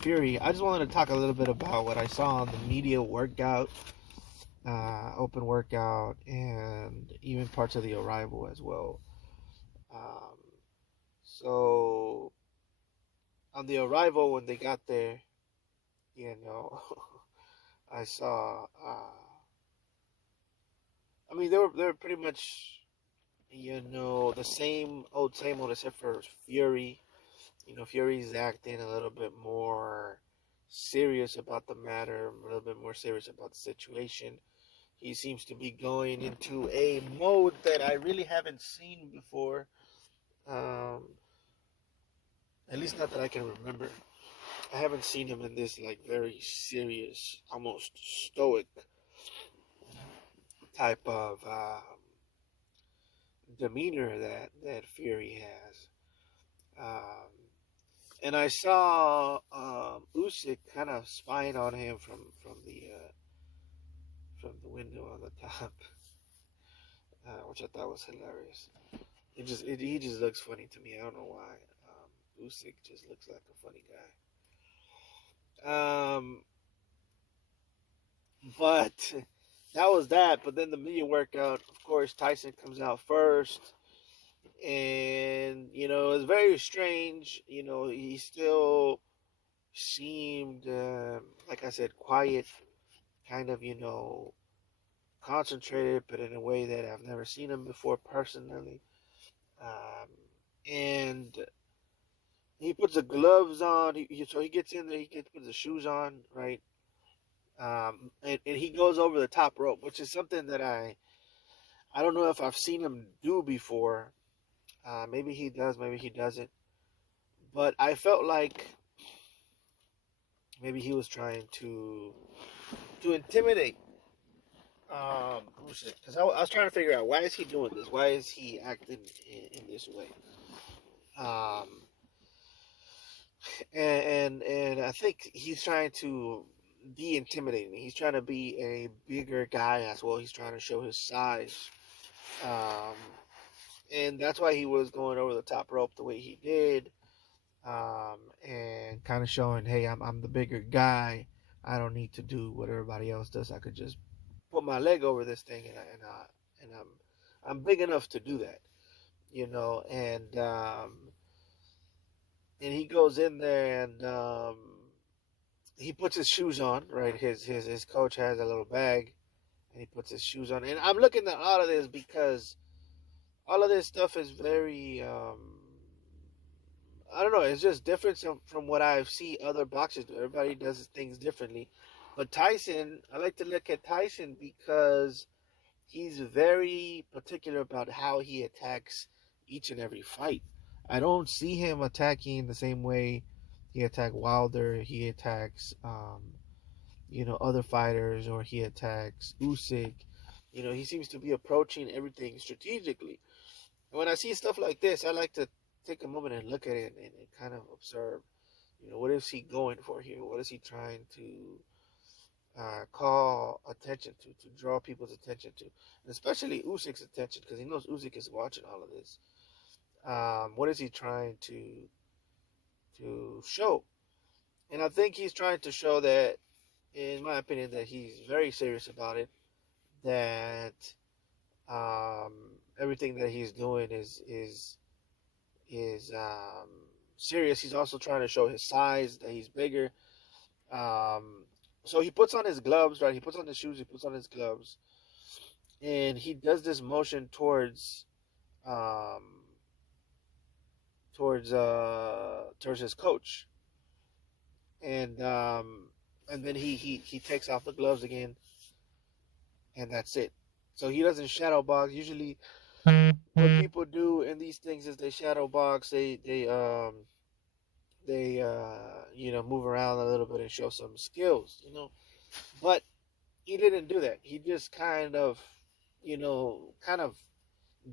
Fury. I just wanted to talk a little bit about what I saw on the media workout, open workout, and even parts of the arrival as well. Um, so on the arrival, when they got there, you know, I saw. I mean, they were pretty much, the same old, except for Fury. Fury's acting a little bit more serious about the matter, a little bit more serious about the situation. He seems to be going into a mode that I really haven't seen before. Um, at least not that I can remember. I haven't seen him in this like very serious, almost stoic type of demeanor that Fury has. Um, and I saw Usyk kind of spying on him from the window on the top, which I thought was hilarious. He just looks funny to me. I don't know why. Usyk just looks like a funny guy. But that was that. But then the media workout, of course, Tyson comes out first, and it's very strange. He still seemed, like I said, quiet, kind of, concentrated, but in a way that I've never seen him before personally. And he puts the gloves on. So he gets in there. He gets put the shoes on, right? And he goes over the top rope, which is something that I don't know if I've seen him do before. Maybe he does, maybe he doesn't. But I felt like maybe he was trying to intimidate because I was trying to figure out, why is he doing this? Why is he acting in this way? Um, and I think he's trying to be intimidating. He's trying to be a bigger guy as well. He's trying to show his size. Um, and that's why he was going over the top rope the way he did, and kind of showing, hey, I'm the bigger guy. I don't need to do what everybody else does. I could just put my leg over this thing, and I'm big enough to do that, and he goes in there, and he puts his shoes on, right? His coach has a little bag, and he puts his shoes on. And I'm looking at all of this because all of this stuff is very, I don't know, it's just different from what I see other boxers do. Everybody does things differently. But Tyson, I like to look at Tyson because he's very particular about how he attacks each and every fight. I don't see him attacking the same way he attacked Wilder. He attacks, other fighters, or he attacks Usyk. He seems to be approaching everything strategically. And when I see stuff like this, I like to take a moment and look at it, and kind of observe, what is he going for here? What is he trying to call attention to draw people's attention to, and especially Usyk's attention, because he knows Usyk is watching all of this. What is he trying to show? And I think he's trying to show that, in my opinion, that he's very serious about it. That um, everything that he's doing is serious. He's also trying to show his size, that he's bigger. So he puts on his gloves, right? He puts on his shoes. He puts on his gloves, and he does this motion um, towards his coach, and then he takes off the gloves again, and that's it. So he doesn't shadow box. Usually, what people do in these things is they shadow box. They move around a little bit and show some skills. But he didn't do that. He just kind of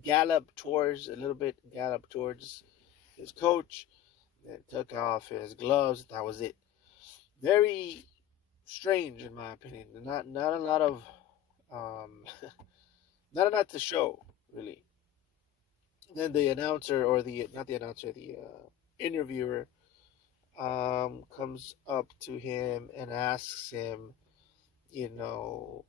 galloped towards his coach, and took off his gloves. That was it. Very strange, in my opinion. Not a lot of um, not a lot to show, really. Then the announcer, or the not the announcer, the interviewer, comes up to him and asks him, you know,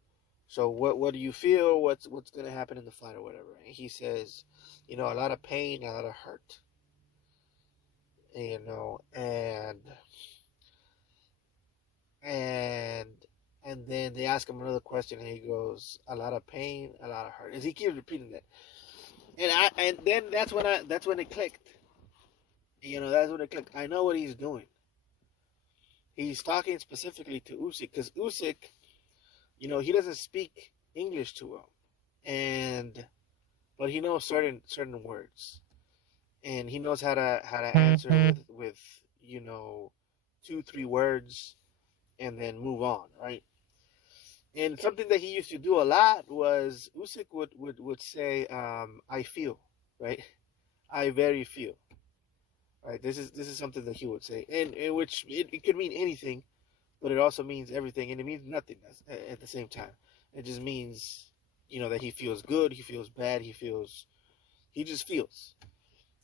so what do you feel? What's gonna happen in the fight or whatever? And he says, a lot of pain, a lot of hurt, and and and then they ask him another question, and he goes, a lot of pain, a lot of hurt. And he keeps repeating that, and then that's when it clicked. That's when it clicked. I know what he's doing. He's talking specifically to Usyk because Usyk, he doesn't speak English too well, and but he knows certain words, and he knows how to answer with 2 3 words, and then move on, right? And something that he used to do a lot was Usyk would say, "I feel," right? I very feel, right? This is something that he would say, and in which it could mean anything, but it also means everything, and it means nothing at the same time. It just means, that he feels good, he feels bad, he just feels.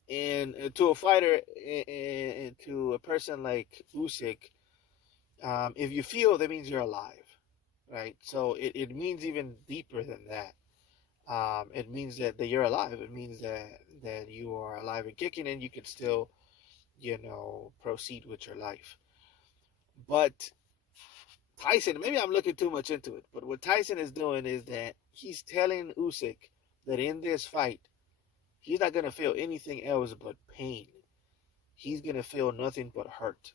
And to a fighter, and to a person like Usyk, if you feel, that means you're alive, right? So it means even deeper than that. It means that you're alive. It means that you are alive and kicking, and you can still, proceed with your life. But Tyson, maybe I'm looking too much into it, but what Tyson is doing is that he's telling Usyk that in this fight, he's not going to feel anything else but pain. He's going to feel nothing but hurt.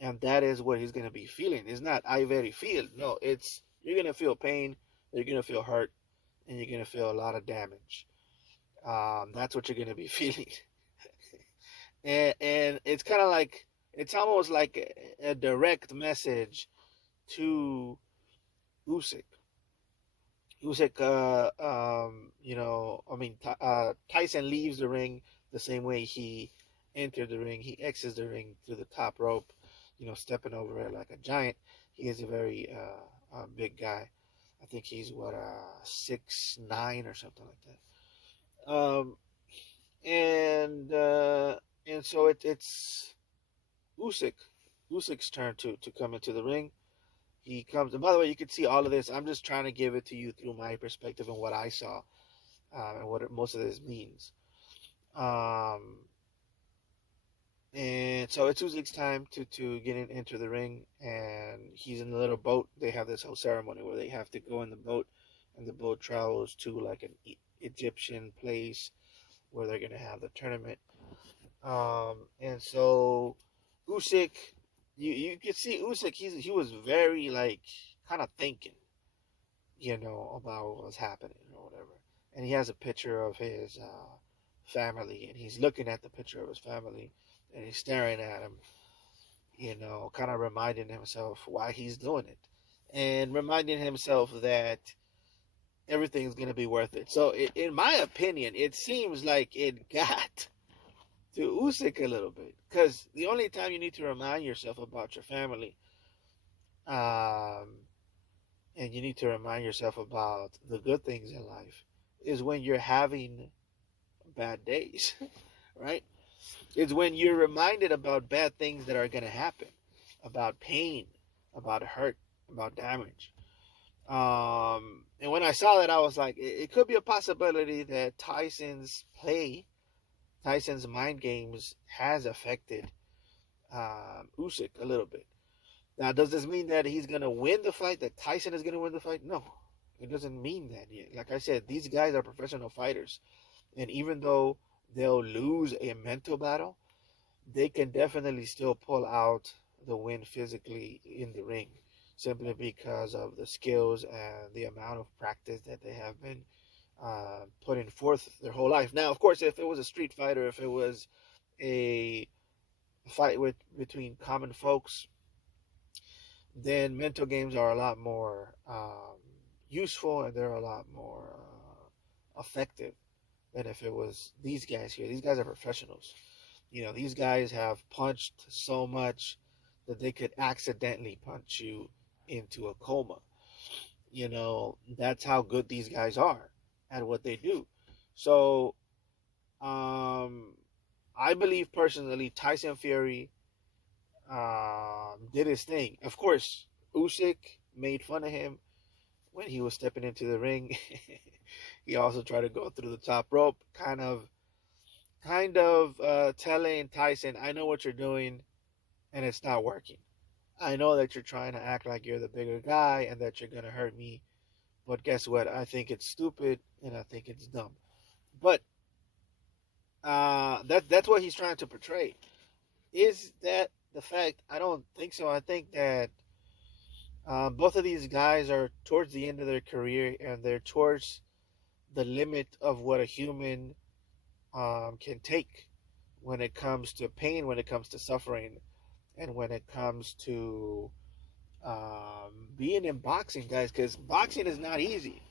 And that is what he's going to be feeling. It's not, I very feel. No, it's, you're going to feel pain, you're going to feel hurt, and you're going to feel a lot of damage. That's what you're going to be feeling. And it's kind of like, it's almost like a direct message to Usyk. Usyk, Tyson leaves the ring the same way he entered the ring. He exits the ring through the top rope, stepping over it like a giant. He is a very big guy. I think he's 6'9" or something like that. And so it's Usyk's turn to come into the ring. He comes, and by the way, you can see all of this. I'm just trying to give it to you through my perspective and what I saw, and what most of this means. And so it's Usyk's time to get enter the ring, and he's in the little boat. They have this whole ceremony where they have to go in the boat, and the boat travels to like an Egyptian place where they're gonna have the tournament. And so Usyk, you can see Usyk. He was very like kind of thinking, about what was happening or whatever. And he has a picture of his family, and he's looking at the picture of his family, and he's staring at him, kind of reminding himself why he's doing it, and reminding himself that everything's gonna be worth it. So, in my opinion, it seems like it got to Usyk a little bit, because the only time you need to remind yourself about your family, um, and you need to remind yourself about the good things in life, is when you're having bad days, right? It's when you're reminded about bad things that are going to happen, about pain, about hurt, about damage. And when I saw that, I was like, it could be a possibility that Tyson's mind games has affected Usyk a little bit. Now, does this mean that he's going to win the fight, that Tyson is going to win the fight? No, it doesn't mean that yet. Like I said, these guys are professional fighters. And even though they'll lose a mental battle, they can definitely still pull out the win physically in the ring, simply because of the skills and the amount of practice that they have been putting forth their whole life. Now, of course, if it was a street fight, or if it was a fight between common folks, then mental games are a lot more useful, and they're a lot more effective than if it was these guys here. These guys are professionals. These guys have punched so much that they could accidentally punch you into a coma. That's how good these guys are at what they do. So, I believe personally, Tyson Fury did his thing. Of course, Usyk made fun of him when he was stepping into the ring. He also tried to go through the top rope, kind of telling Tyson, "I know what you're doing, and it's not working. I know that you're trying to act like you're the bigger guy and that you're gonna hurt me, but guess what? I think it's stupid and I think it's dumb." But that's what he's trying to portray. Is that the fact? I don't think so. I think that both of these guys are towards the end of their career and they're towards the limit of what a human can take when it comes to pain, when it comes to suffering, and when it comes to being in boxing, guys, because boxing is not easy.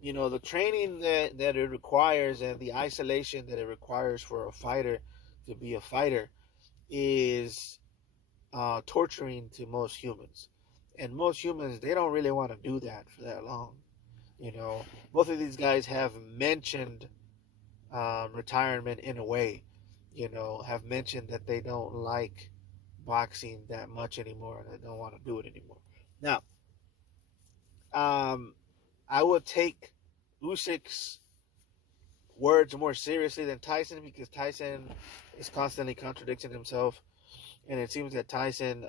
You know, the training that it requires and the isolation that it requires for a fighter to be a fighter is torturing to most humans. And most humans, they don't really want to do that for that long. You know, both of these guys have mentioned retirement in a way, you know, have mentioned that they don't like boxing that much anymore and they don't want to do it anymore. Now, um, I would take Usyk's words more seriously than Tyson because Tyson is constantly contradicting himself, and it seems that Tyson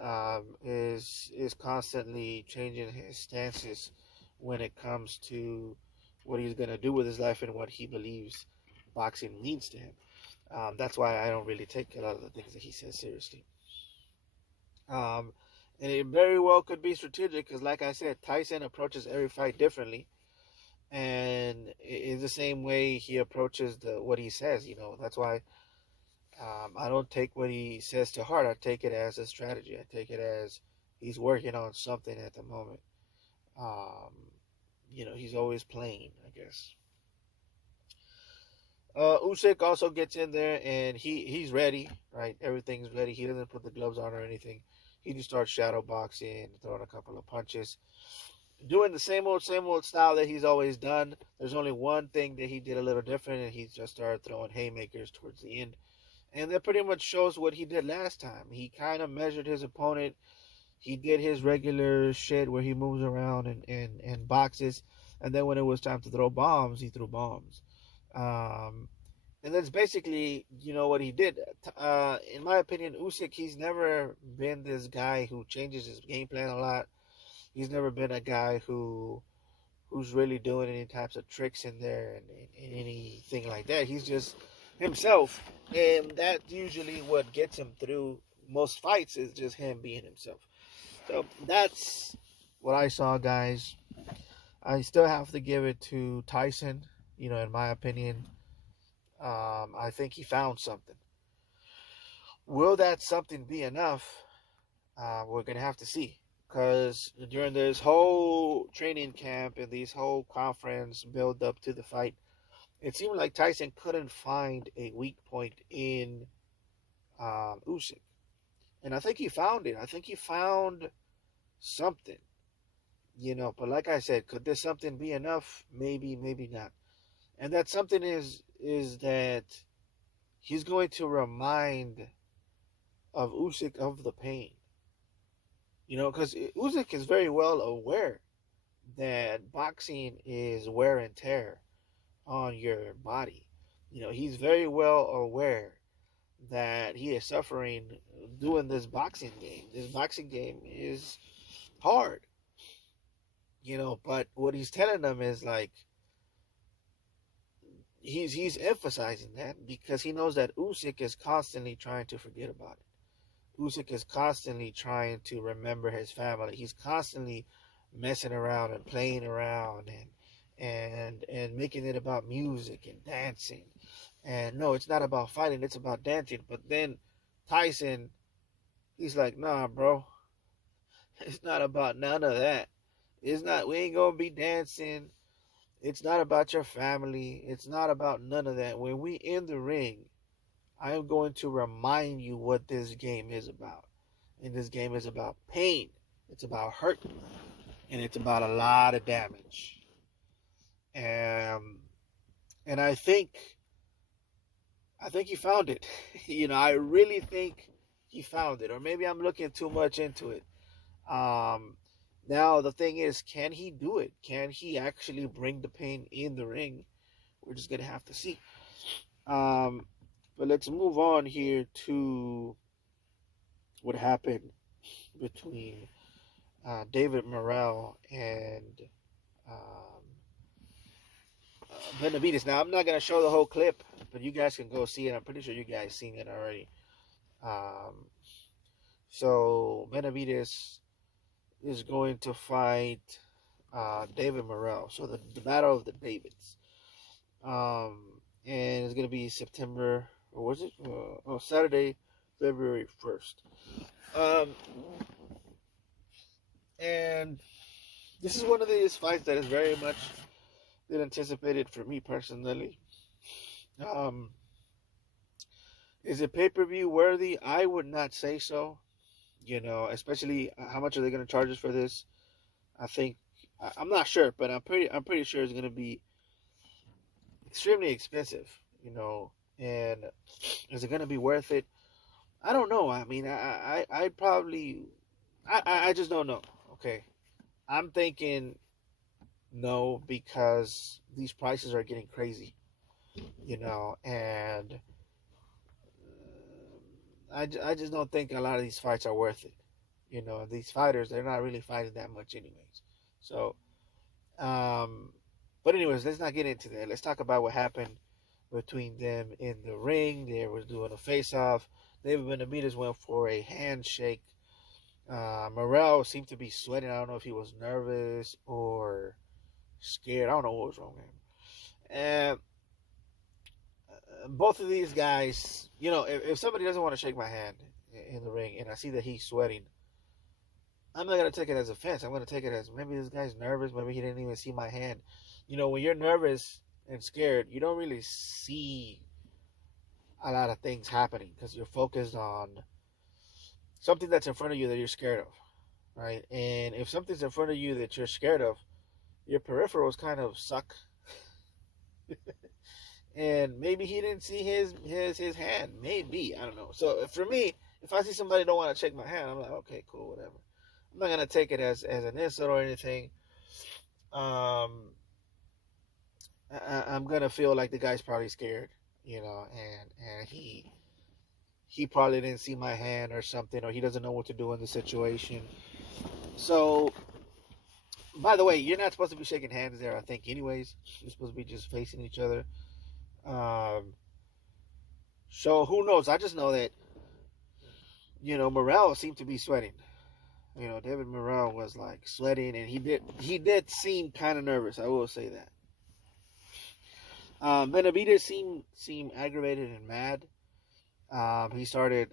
is constantly changing his stances when it comes to what he's gonna do with his life and what he believes boxing means to him. That's why I don't really take a lot of the things that he says seriously. Um, and it very well could be strategic because, like I said, Tyson approaches every fight differently, and it's the same way he approaches what he says. You know, that's why I don't take what he says to heart. I take it as a strategy. I take it as he's working on something at the moment. Um, you know, he's always playing, I guess. Usyk also gets in there and he's ready, right? Everything's ready. He doesn't put the gloves on or anything. He just starts shadow boxing, throwing a couple of punches, doing the same old style that he's always done. There's only one thing that he did a little different, and he just started throwing haymakers towards the end. And that pretty much shows what he did last time. He kind of measured his opponent. He did his regular shit where he moves around and boxes. And then when it was time to throw bombs, he threw bombs. Um, and that's basically, you know, what he did. In my opinion, Usyk, he's never been this guy who changes his game plan a lot. He's never been a guy who's really doing any types of tricks in there and anything like that. He's just himself, and that's usually what gets him through most fights is just him being himself. So that's what I saw, guys. I still have to give it to Tyson. You know, in my opinion, I think he found something. Will that something be enough? We're gonna have to see. Because during this whole training camp and these whole conference build up to the fight, it seemed like Tyson couldn't find a weak point in Usyk, and I think he found it. I think he found something, you know. But like I said, could this something be enough? Maybe, maybe not. And that something is that he's going to remind of Usyk of the pain, you know, because Usyk is very well aware that boxing is wear and tear on your body. You know, he's very well aware that he is suffering doing this boxing game. This boxing game is hard, you know, but what he's telling them is like he's emphasizing that because he knows that Usyk is constantly trying to forget about it. Usyk is constantly trying to remember his family. He's constantly messing around and playing around and making it about music and dancing. And no, it's not about fighting, it's about dancing. But then Tyson, he's like, nah, bro, it's not about none of that. It's not, we ain't gonna be dancing. It's not about your family. It's not about none of that. When we in the ring, I am going to remind you what this game is about. And this game is about pain. It's about hurt. And it's about a lot of damage. And I think he found it. You know, I really think he found it, or maybe I'm looking too much into it. Um, Now the thing is, can he do it? Can he actually bring the pain in the ring? We're just gonna have to see. Um, but let's move on here to what happened between David Morrell and um, Benavides. Now, I'm not going to show the whole clip, but you guys can go see it. I'm pretty sure you guys seen it already. Um, so, Benavides is going to fight David Morrell. So, the Battle of the Davids. And it's going to be September, or was it? Saturday, February 1st. And this is one of these fights that is very much anticipated for me personally. Um, is it pay-per-view worthy? I would not say so. Especially how much are they going to charge us for this? I think I'm not sure, but I'm pretty sure it's going to be extremely expensive. And is it going to be worth it? I don't know. I mean, I'd probably I just don't know. Okay, I'm thinking no, because these prices are getting crazy. And I just don't think a lot of these fights are worth it. These fighters, they're not really fighting that much anyways. So, but anyways, let's not get into that. Let's talk about what happened between them in the ring. They were doing a face-off. David Benavidez went for a handshake. Morrell seemed to be sweating. I don't know if he was nervous or scared. I don't know what was wrong with him. And both of these guys, if somebody doesn't want to shake my hand in the ring and I see that he's sweating, I'm not going to take it as offense. I'm going to take it as maybe this guy's nervous. Maybe he didn't even see my hand. When you're nervous and scared, you don't really see a lot of things happening because you're focused on something that's in front of you that you're scared of, right? And if something's in front of you that you're scared of, your peripherals kind of suck. And maybe he didn't see his hand. Maybe, I don't know. So for me, if I see somebody don't want to shake my hand, I'm like, okay, cool, whatever. I'm not gonna take it as an insult or anything. I'm gonna feel like the guy's probably scared, and he probably didn't see my hand or something, or he doesn't know what to do in the situation. So, by the way, you're not supposed to be shaking hands there, I think, anyways. You're supposed to be just facing each other. So who knows? I just know that, Morrell seemed to be sweating. David Morrell was like sweating, and he did seem kind of nervous. I will say that. Benavidez seemed aggravated and mad. He started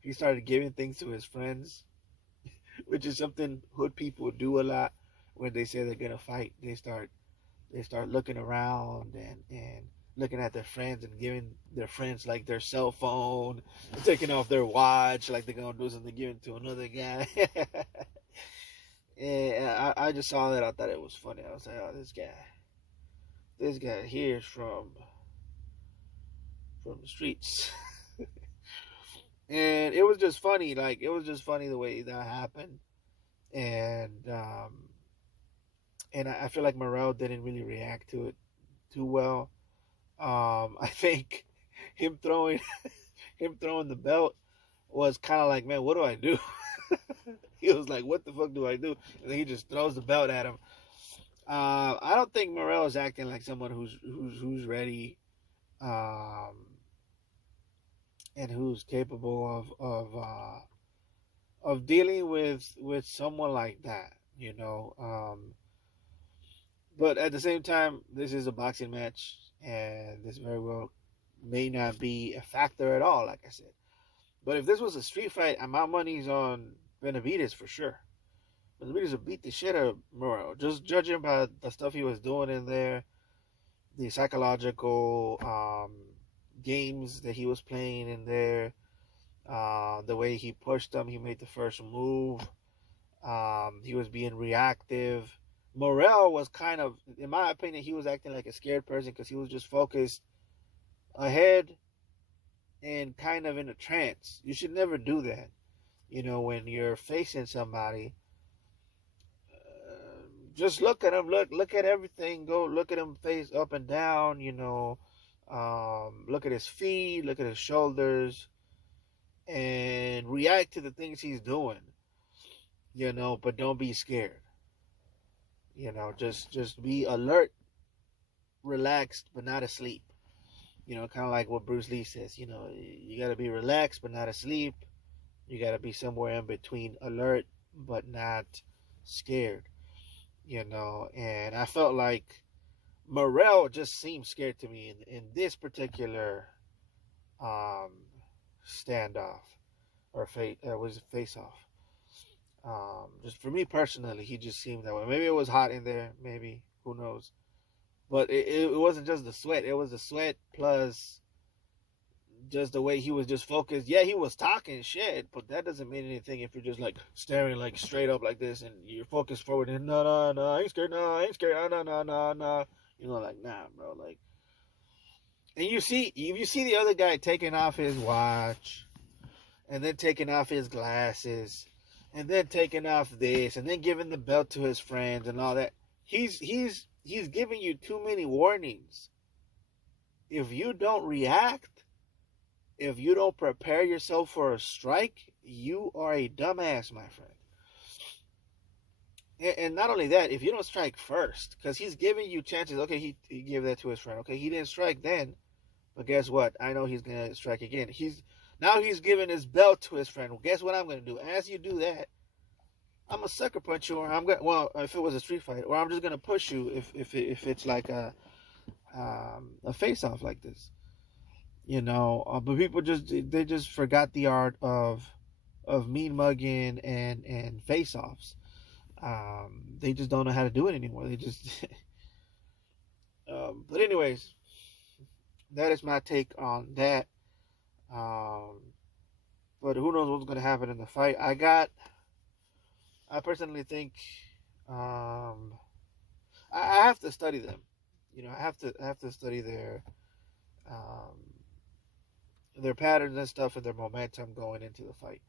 he started giving things to his friends, which is something hood people do a lot when they say they're gonna fight. They start looking around and looking at their friends and giving their friends like their cell phone, taking off their watch like they're gonna do something, giving to another guy. And I just saw that. I thought it was funny. I was like, oh, this guy here is from the streets. And it was just funny. Like, it was just funny the way that happened. And I feel like Morrell didn't really react to it too well. I think him throwing the belt was kind of like, man, what do I do? He was like, what the fuck do I do? And then he just throws the belt at him. I don't think Morrell is acting like someone who's ready, and who's capable of dealing with someone like that. But at the same time, this is a boxing match, and this very well may not be a factor at all, like I said. But if this was a street fight, my money's on Benavidez for sure. Benavidez would beat the shit out of Morrell. Just judging by the stuff he was doing in there, the psychological games that he was playing in there, the way he pushed him, he made the first move. He was being reactive. Morrell was kind of, in my opinion, he was acting like a scared person because he was just focused ahead and kind of in a trance. You should never do that. When you're facing somebody, just look at him. Look at everything. Go look at him face up and down. Look at his feet. Look at his shoulders, and react to the things he's doing. But don't be scared. Just be alert, relaxed, but not asleep. Kind of like what Bruce Lee says. You got to be relaxed, but not asleep. You got to be somewhere in between, alert, but not scared. And I felt like Morrell just seemed scared to me in this particular um, standoff or was face off. Just for me personally, he just seemed that way. Maybe it was hot in there. Maybe, who knows? But it wasn't just the sweat. It was the sweat plus just the way he was just focused. Yeah, he was talking shit, but that doesn't mean anything if you're just like staring like straight up like this and you're focused forward and no, I ain't scared, no, I ain't scared, no. Like, nah, bro. Like, and you see the other guy taking off his watch and then taking off his glasses and then taking off this and then giving the belt to his friends and all that. He's giving you too many warnings. If you don't react, if you don't prepare yourself for a strike, you are a dumbass, my friend. And not only that, if you don't strike first, because he's giving you chances. Okay, he gave that to his friend. Okay, he didn't strike then, but guess what? I know he's gonna strike again. He's giving his belt to his friend. Well, guess what I'm gonna do? As you do that, I'm gonna sucker punch you, or I'm gonna. Well, if it was a street fight, or I'm just gonna push you if it's like a face off like this. But people just forgot the art of mean mugging and face offs. They just don't know how to do it anymore. They just but anyways, that is my take on that. But who knows what's gonna happen in the fight. I personally think I have to study them. I have to study their patterns and stuff and their momentum going into the fight.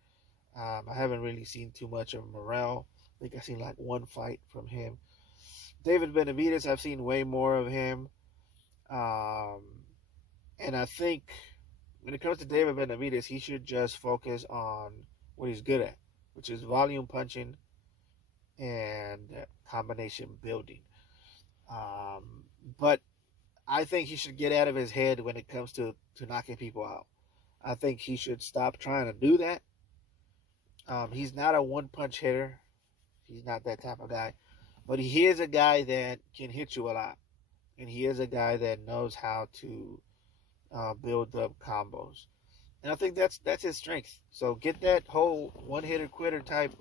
I haven't really seen too much of Morrell. I think I've seen like one fight from him. David Benavidez, I've seen way more of him. And I think when it comes to David Benavidez, he should just focus on what he's good at, which is volume punching and combination building. But I think he should get out of his head when it comes to knocking people out. I think he should stop trying to do that. He's not a one-punch hitter. He's not that type of guy. But he is a guy that can hit you a lot. And he is a guy that knows how to build up combos. And I think that's his strength. So get that whole one-hitter quitter type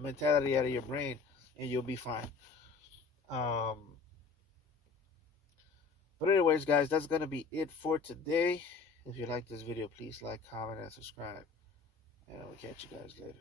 mentality out of your brain, and you'll be fine. But anyways, guys, that's going to be it for today. If you like this video, please like, comment, and subscribe. And I'll catch you guys later.